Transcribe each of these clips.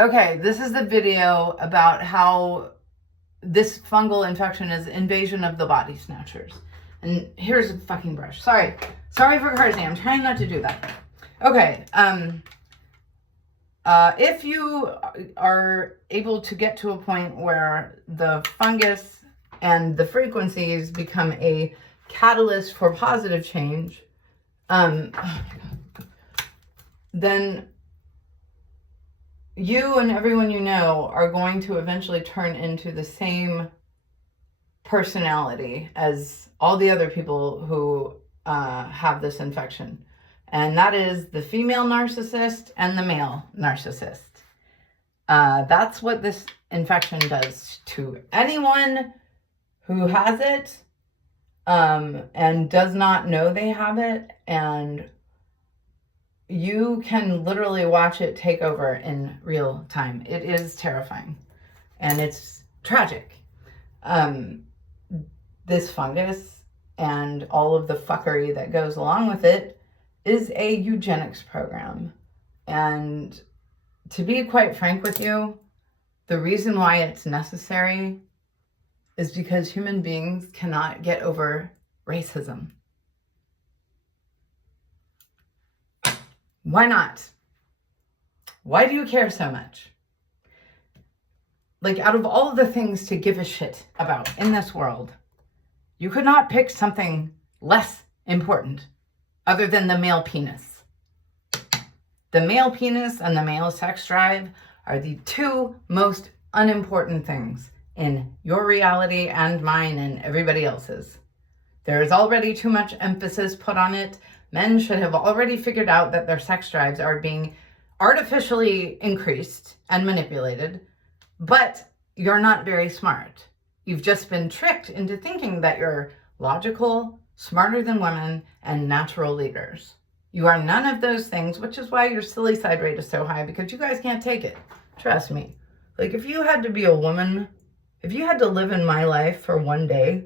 Okay, this is the video about how this fungal infection is invasion of the body snatchers. And here's a fucking brush. Sorry for cursing. I'm trying not to do that. Okay, if you are able to get to a point where the fungus and the frequencies become a catalyst for positive change, then you and everyone you know are going to eventually turn into the same personality as all the other people who have this infection. And that is the female narcissist and the male narcissist. That's what this infection does to anyone who has it and does not know they have it. And you can literally watch it take over in real time. It is terrifying and it's tragic. This fungus and all of the fuckery that goes along with it is a eugenics program. And to be quite frank with you, the reason why it's necessary is because human beings cannot get over racism. Why not? Why do you care so much? Like, out of all of the things to give a shit about in this world, you could not pick something less important other than the male penis. The male penis and the male sex drive are the two most unimportant things in your reality and mine and everybody else's. There is already too much emphasis put on it. Men should have already figured out that their sex drives are being artificially increased and manipulated, but you're not very smart. You've just been tricked into thinking that you're logical, smarter than women, and natural leaders. You are none of those things, which is why your silly side rate is so high, because you guys can't take it. Trust me. Like, if you had to be a woman, if you had to live in my life for one day,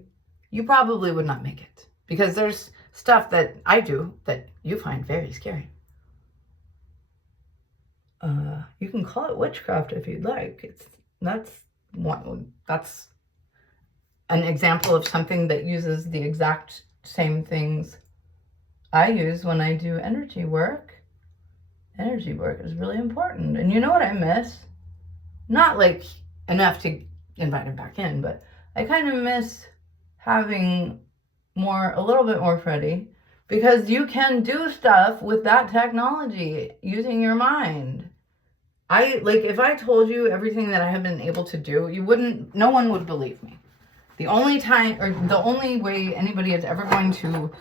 you probably would not make it, because there's stuff that I do that you find very scary. You can call it witchcraft if you'd like. That's an example of something that uses the exact same things I use when I do energy work. Energy work is really important. And you know what I miss? Not like enough to invite him back in, but I kind of miss having a little bit more Freddie, because you can do stuff with that technology using your mind. If I told you everything that I have been able to do, no one would believe me. The only time, or the only way anybody is ever going to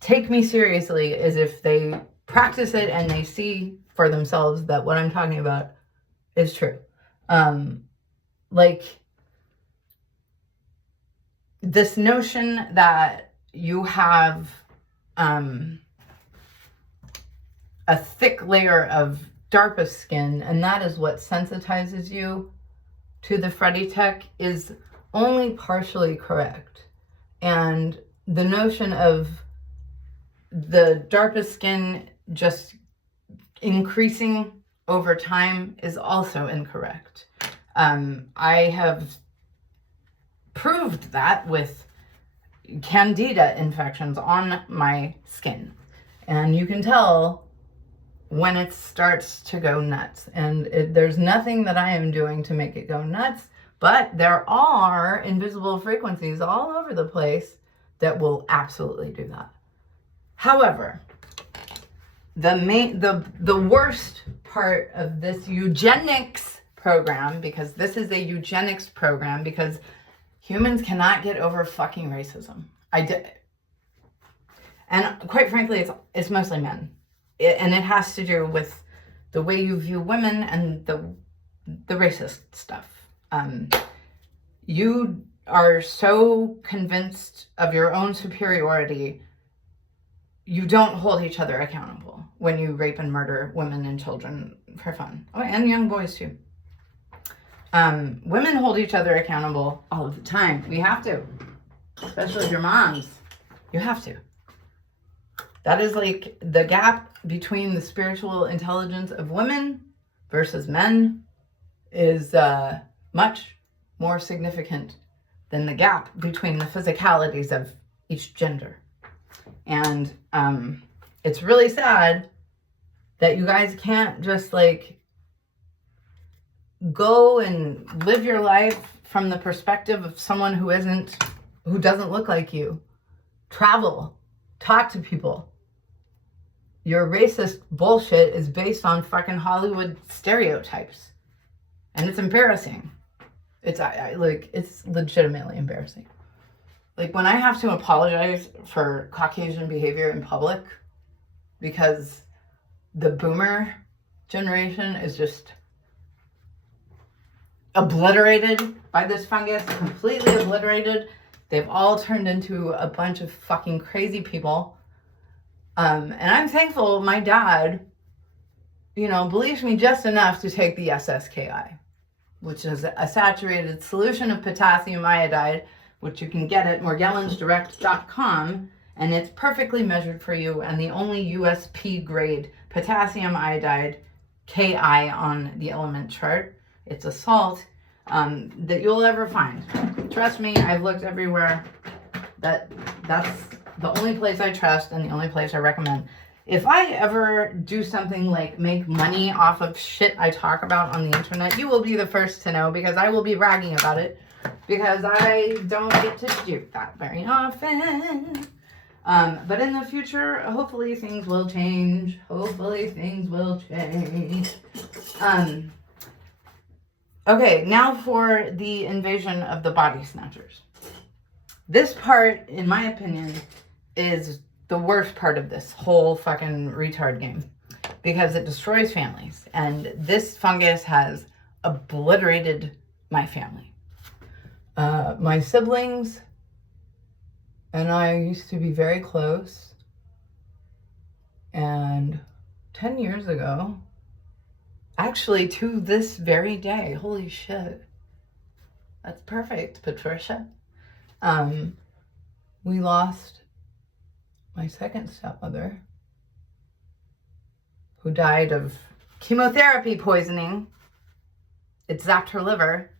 take me seriously is if they practice it and they see for themselves that what I'm talking about is true. This notion that you have a thick layer of DARPA skin, and that is what sensitizes you to the Freddy tech, is only partially correct. And the notion of the DARPA skin just increasing over time is also incorrect. I have proved that with candida infections on my skin. And you can tell when it starts to go nuts. And there's nothing that I am doing to make it go nuts, but there are invisible frequencies all over the place that will absolutely do that. However, the worst part of this eugenics program, because this is a eugenics program, because humans cannot get over fucking racism. And quite frankly, it's mostly men. And it has to do with the way you view women and the racist stuff. You are so convinced of your own superiority, you don't hold each other accountable when you rape and murder women and children for fun. Oh, and young boys too. Women hold each other accountable all of the time. We have to. Especially if you're moms. You have to. That is like the gap between the spiritual intelligence of women versus men is much more significant than the gap between the physicalities of each gender. And it's really sad that you guys can't just like go and live your life from the perspective of someone who doesn't look like you. Travel, talk to people. Your racist bullshit is based on fucking Hollywood stereotypes. And it's embarrassing. It's legitimately embarrassing. Like when I have to apologize for Caucasian behavior in public because the boomer generation is just obliterated by this fungus, completely obliterated. They've all turned into a bunch of fucking crazy people. And I'm thankful my dad, believes me just enough to take the SSKI, which is a saturated solution of potassium iodide, which you can get at morgellonsdirect.com, and it's perfectly measured for you, and the only USP-grade potassium iodide Ki on the element chart. It's a salt that you'll ever find. Trust me, I've looked everywhere. That's the only place I trust and the only place I recommend. If I ever do something like make money off of shit I talk about on the internet, you will be the first to know, because I will be bragging about it, because I don't get to do that very often. But in the future, hopefully things will change. Okay, now for the invasion of the body snatchers. This part, in my opinion, is the worst part of this whole fucking retard game, because it destroys families. And this fungus has obliterated my family. My siblings and I used to be very close. And 10 years ago, actually to this very day, holy shit, that's perfect, Patricia. We lost my second stepmother, who died of chemotherapy poisoning. It zapped her liver.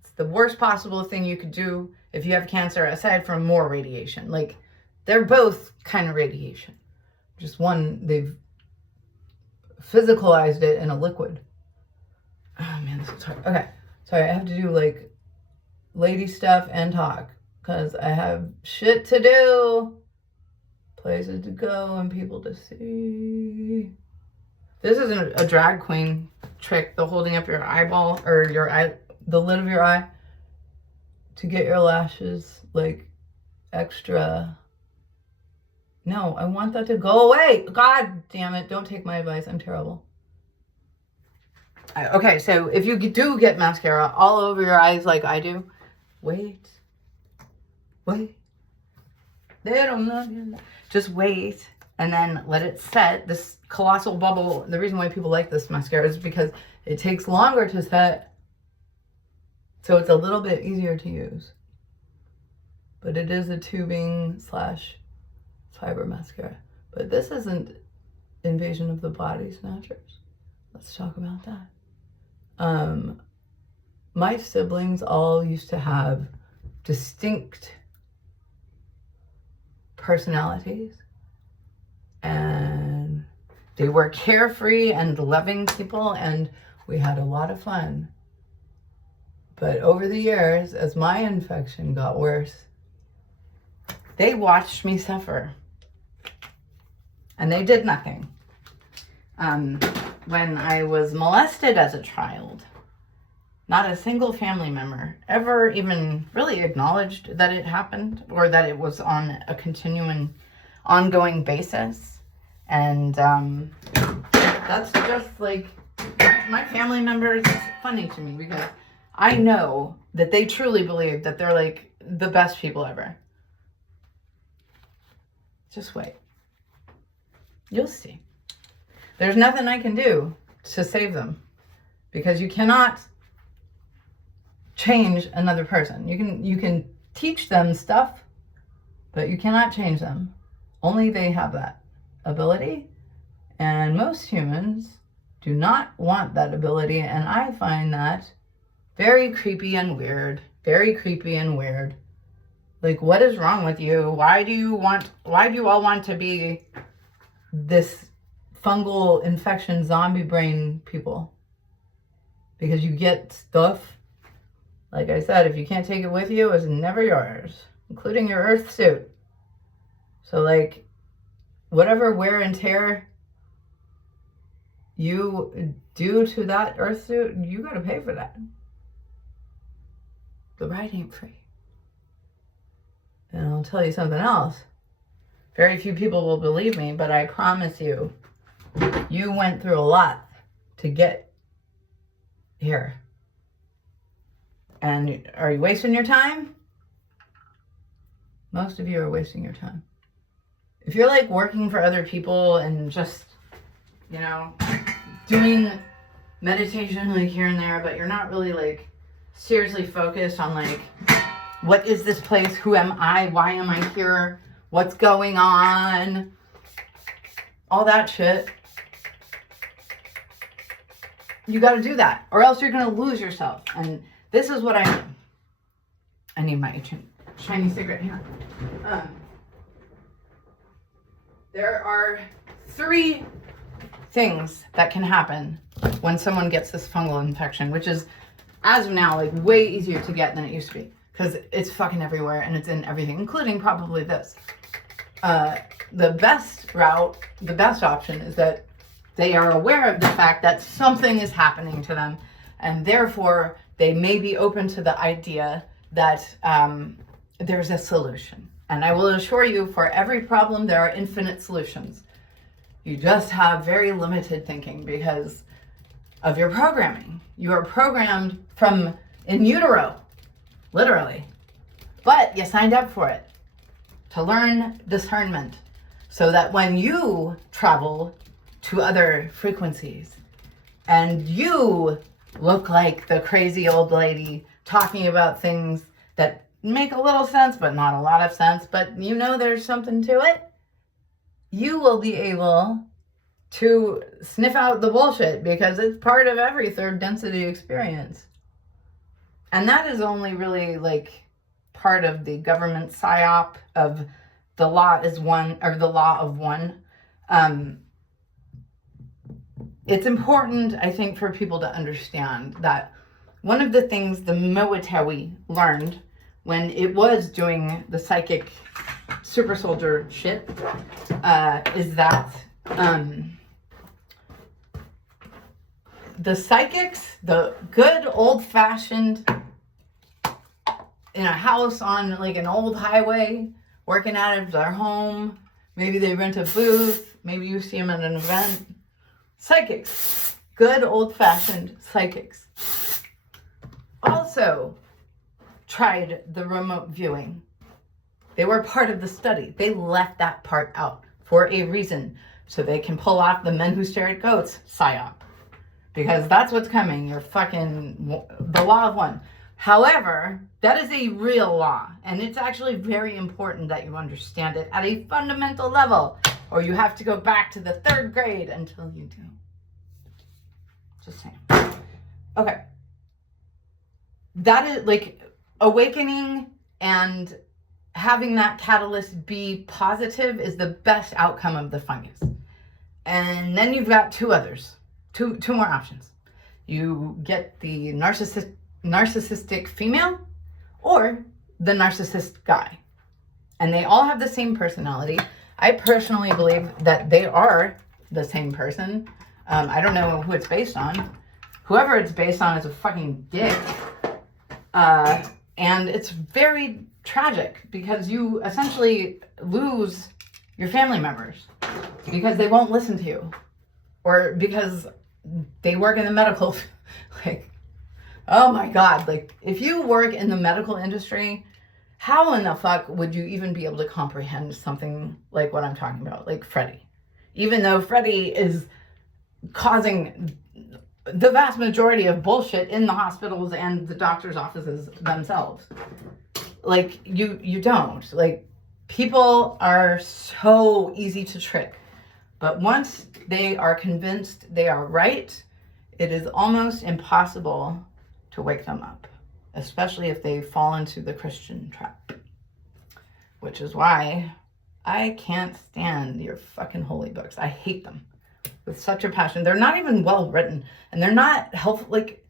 It's the worst possible thing you could do if you have cancer, aside from more radiation. Like, they're both kind of radiation. Just one, they've physicalized it in a liquid. Oh man, this is hard. Okay, sorry, I have to do like lady stuff and talk, because I have shit to do, places to go, and people to see. This isn't a drag queen trick, the holding up your eyeball, or your eye, the lid of your eye, to get your lashes like extra. No, I want that to go away. God damn it, don't take my advice, I'm terrible. Okay, so if you do get mascara all over your eyes like I do, wait. They don't know. Just wait and then let it set. This colossal bubble, the reason why people like this mascara is because it takes longer to set. So it's a little bit easier to use. But it is a tubing / fiber mascara. But this isn't invasion of the body snatchers. Let's talk about that. My siblings all used to have distinct personalities, and they were carefree and loving people, and we had a lot of fun. But over the years, as my infection got worse, they watched me suffer, and they did nothing. When I was molested as a child, not a single family member ever even really acknowledged that it happened, or that it was on a continuing, ongoing basis. And that's just like, my family members, it's funny to me, because I know that they truly believe that they're like the best people ever. Just wait. You'll see. There's nothing I can do to save them, because you cannot change another person. You can teach them stuff, but you cannot change them. Only they have that ability. And most humans do not want that ability, and I find that very creepy and weird. Very creepy and weird. Like, what is wrong with you? Why do you all want to be this fungal infection zombie brain people? Because you get stuff. Like I said, if you can't take it with you, it's never yours, including your earth suit. So, like, whatever wear and tear you do to that earth suit, you gotta pay for that. The ride ain't free. And I'll tell you something else. Very few people will believe me, but I promise you, you went through a lot to get here. And are you wasting your time? Most of you are wasting your time. If you're like working for other people and just, you know, doing meditation like here and there, but you're not really like seriously focused on like, what is this place? Who am I? Why am I here? What's going on? All that shit. You got to do that, or else you're going to lose yourself. And this is what I need my shiny cigarette here. There are 3 things that can happen when someone gets this fungal infection, which is, as of now, like way easier to get than it used to be, because it's fucking everywhere and it's in everything, including probably this. The best route, the best option is that they are aware of the fact that something is happening to them, and therefore they may be open to the idea that there's a solution. And I will assure you, for every problem, there are infinite solutions. You just have very limited thinking because of your programming. You are programmed from in utero, literally. But you signed up for it to learn discernment so that when you travel to other frequencies and you look like the crazy old lady talking about things that make a little sense but not a lot of sense, but you know there's something to it, you will be able to sniff out the bullshit because it's part of every third density experience. And that is only really like part of the government psyop of the law is one, or the law of one. It's important, I think, for people to understand that one of the things the military learned when it was doing the psychic super soldier shit is that the psychics, the good old-fashioned, in a house on like an old highway, working out of their home, maybe they rent a booth, maybe you see them at an event. Psychics, good old-fashioned psychics, also tried the remote viewing. They were part of the study. They left that part out for a reason, so they can pull off the men who stare at goats psyop. Because that's what's coming. You're fucking the law of one. However, that is a real law, and it's actually very important that you understand it at a fundamental level, or you have to go back to the 3rd grade until you do. Just saying. Okay. That is like awakening and having that catalyst be positive is the best outcome of the fungus. And then you've got 2 others. Two more options. You get the narcissistic female or the narcissist guy. And they all have the same personality. I personally believe that they are the same person. I don't know who it's based on. Whoever it's based on is a fucking dick. And it's very tragic because you essentially lose your family members because they won't listen to you. Or because they work in the medical, like, oh my God, like if you work in the medical industry, how in the fuck would you even be able to comprehend something like what I'm talking about, like Freddie? Even though Freddie is causing the vast majority of bullshit in the hospitals and the doctor's offices themselves. Like, you don't. Like, people are so easy to trick. But once they are convinced they are right, it is almost impossible to wake them up, especially if they fall into the Christian trap. Which is why I can't stand your fucking holy books. I hate them with such a passion. They're not even well written, and they're not helpful. Like,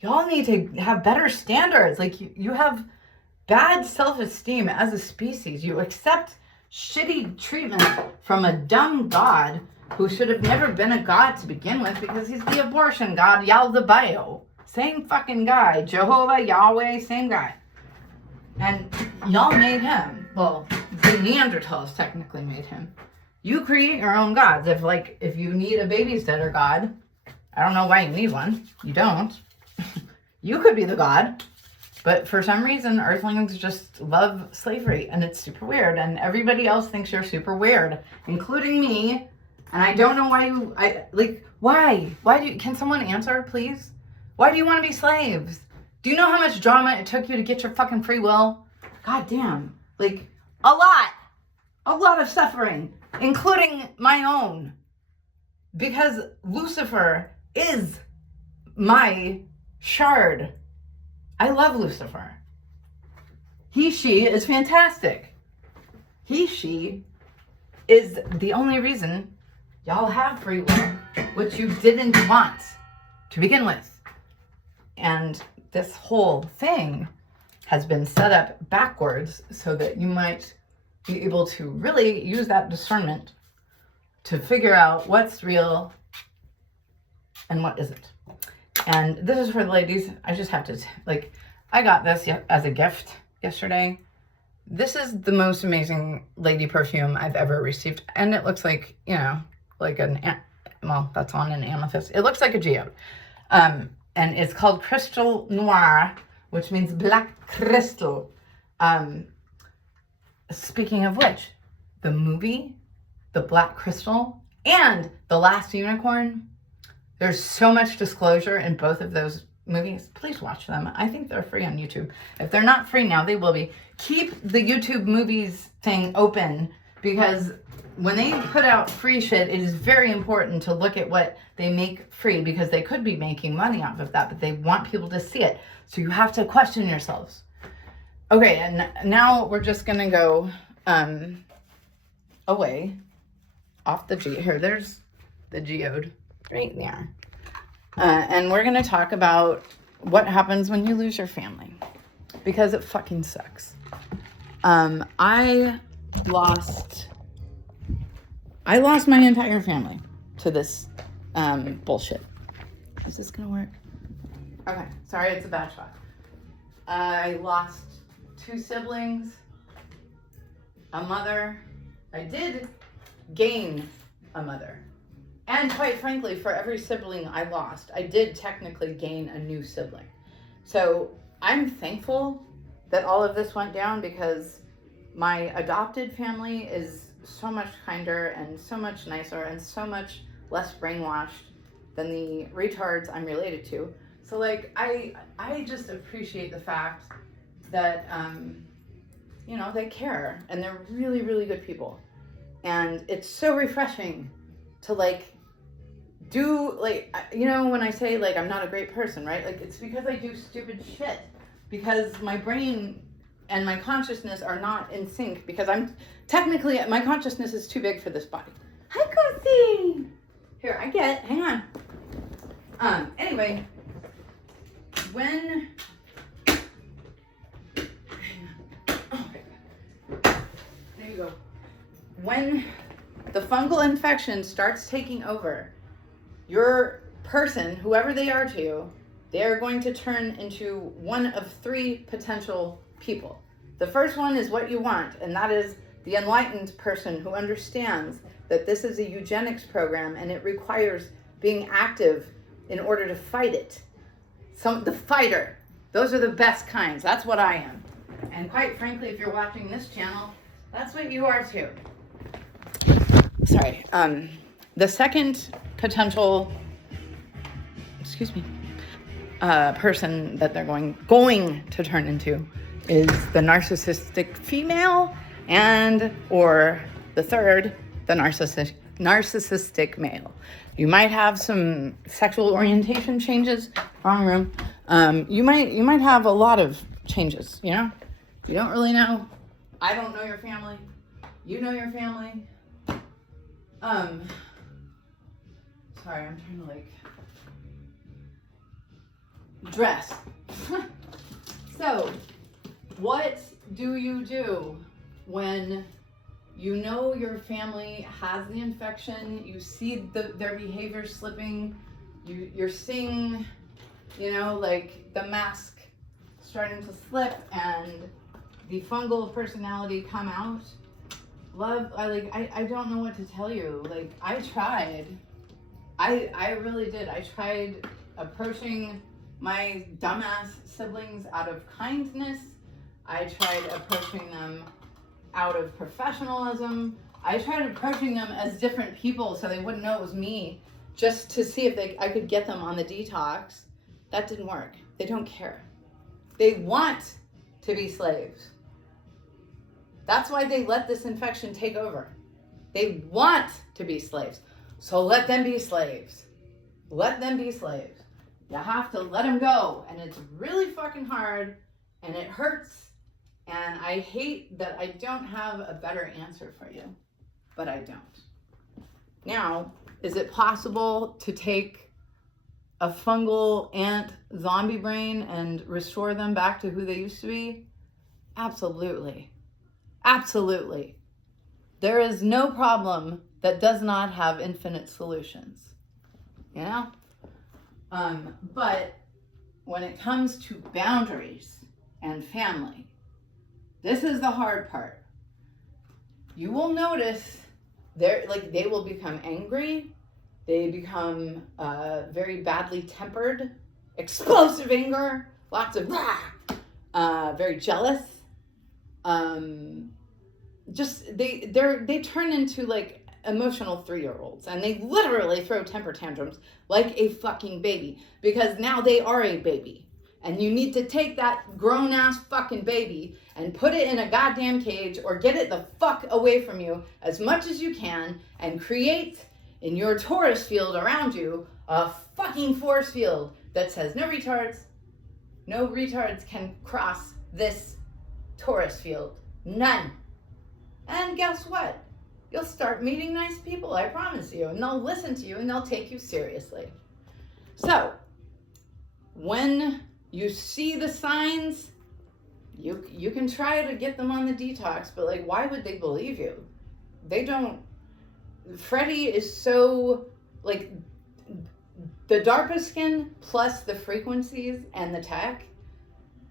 y'all need to have better standards. Like, you have bad self-esteem as a species. You accept shitty treatment from a dumb God who should have never been a God to begin with, because he's the abortion God, Yaldabaoth. Same fucking guy. Jehovah, Yahweh, same guy. And y'all made him. Well, the Neanderthals technically made him. You create your own gods. If you need a babysitter god, I don't know why you need one. You don't. You could be the god. But for some reason, Earthlings just love slavery, and it's super weird. And everybody else thinks you're super weird, including me. And I don't know why why? Can someone answer, please? Why do you want to be slaves? Do you know how much drama it took you to get your fucking free will? God damn. Like, a lot of suffering, including my own. Because Lucifer is my shard. I love Lucifer. She is fantastic. She is the only reason y'all have free will, which you didn't want to begin with. And this whole thing has been set up backwards so that you might be able to really use that discernment to figure out what's real and what isn't. And this is for the ladies. I just have to, I got this as a gift yesterday. This is the most amazing lady perfume I've ever received. And it looks like, that's on an amethyst. It looks like a geode. And it's called Crystal Noir, which means black crystal. Speaking of which, the movie, The Black Crystal, and The Last Unicorn, there's so much disclosure in both of those movies. Please watch them. I think they're free on YouTube. If they're not free now, they will be. Keep the YouTube movies thing open, because when they put out free shit, it is very important to look at what they make free, because they could be making money off of that, but they want people to see it. So you have to question yourselves. Okay, and now we're just going to go away off the geode. Here, there's the geode right there. And we're going to talk about what happens when you lose your family, because it fucking sucks. I lost my entire family to this bullshit. Is this gonna work? Okay, sorry, it's a bad shot. I lost 2 siblings, a mother. I did gain a mother. And quite frankly, for every sibling I lost, I did technically gain a new sibling. So I'm thankful that all of this went down, because my adopted family is so much kinder and so much nicer and so much less brainwashed than the retards I'm related to. So I just appreciate the fact that, they care, and they're really, really good people. And it's so refreshing to do, when I say I'm not a great person, right? It's because I do stupid shit, because my brain and my consciousness are not in sync, because my consciousness is too big for this body. Hi, Cozy! Here, hang on. Anyway, there you go. When the fungal infection starts taking over, your person, whoever they are to you, they are going to turn into one of 3 potential people. The first one is what you want, and that is the enlightened person who understands that this is a eugenics program and it requires being active in order to fight it. The fighter. Those are the best kinds. That's what I am. And quite frankly, if you're watching this channel, that's what you are too. Sorry. The second potential, person that they're going to turn into is the narcissistic female, or the third, the narcissistic narcissistic male. You might have some sexual orientation changes. Wrong room. You might have a lot of changes, you know? You don't really know. I don't know your family. You know your family. Sorry, I'm trying to like dress. So, what do you do when you know your family has the infection, you see their behavior slipping, you're seeing, you know, like the mask starting to slip and the fungal personality come out? Love, I don't know what to tell you. Like, I tried. I really did. I tried approaching my dumbass siblings out of kindness. I tried approaching them out of professionalism. I tried approaching them as different people so they wouldn't know it was me, just to see if I could get them on the detox. That didn't work. They don't care. They want to be slaves. That's why they let this infection take over. They want to be slaves. So let them be slaves. Let them be slaves. You have to let them go. And it's really fucking hard and it hurts. And I hate that I don't have a better answer for you, but I don't. Now, is it possible to take a fungal ant zombie brain and restore them back to who they used to be? Absolutely. Absolutely. There is no problem that does not have infinite solutions. You know? But when it comes to boundaries and family, this is the hard part. You will notice they will become angry. They become very badly tempered, explosive anger, lots of very jealous. They turn into like emotional 3-year-olds, and they literally throw temper tantrums like a fucking baby, because now they are a baby. And you need to take that grown-ass fucking baby and put it in a goddamn cage or get it the fuck away from you as much as you can and create in your Taurus field around you a fucking force field that says no retards can cross this Taurus field. None. And guess what? You'll start meeting nice people, I promise you, and they'll listen to you and they'll take you seriously. So, when you see the signs, you can try to get them on the detox, but like, why would they believe you? They don't. Freddie is so, like, the DARPA skin plus the frequencies and the tech,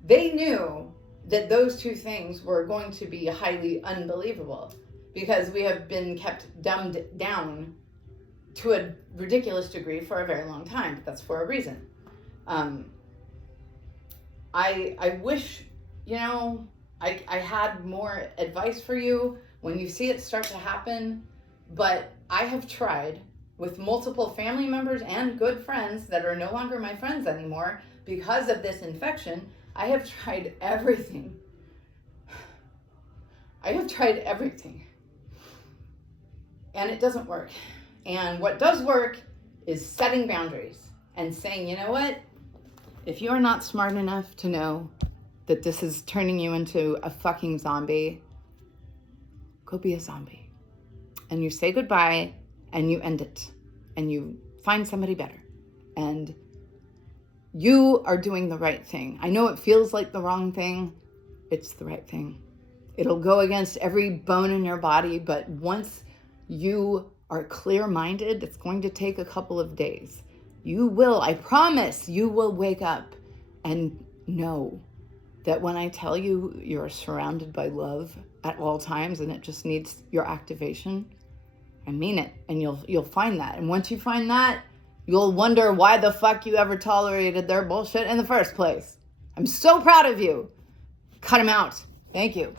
they knew that those two things were going to be highly unbelievable because we have been kept dumbed down to a ridiculous degree for a very long time, but that's for a reason. I wish, I had more advice for you when you see it start to happen, but I have tried with multiple family members and good friends that are no longer my friends anymore because of this infection. I have tried everything. And it doesn't work. And what does work is setting boundaries and saying, you know what? If you're not smart enough to know that this is turning you into a fucking zombie, go be a zombie. And you say goodbye and you end it. And you find somebody better. And you are doing the right thing. I know it feels like the wrong thing. It's the right thing. It'll go against every bone in your body, but once you are clear-minded, it's going to take a couple of days. You will, I promise, you will wake up and know that when I tell you you're surrounded by love at all times and it just needs your activation, I mean it. And you'll find that. And once you find that, you'll wonder why the fuck you ever tolerated their bullshit in the first place. I'm so proud of you. Cut them out. Thank you.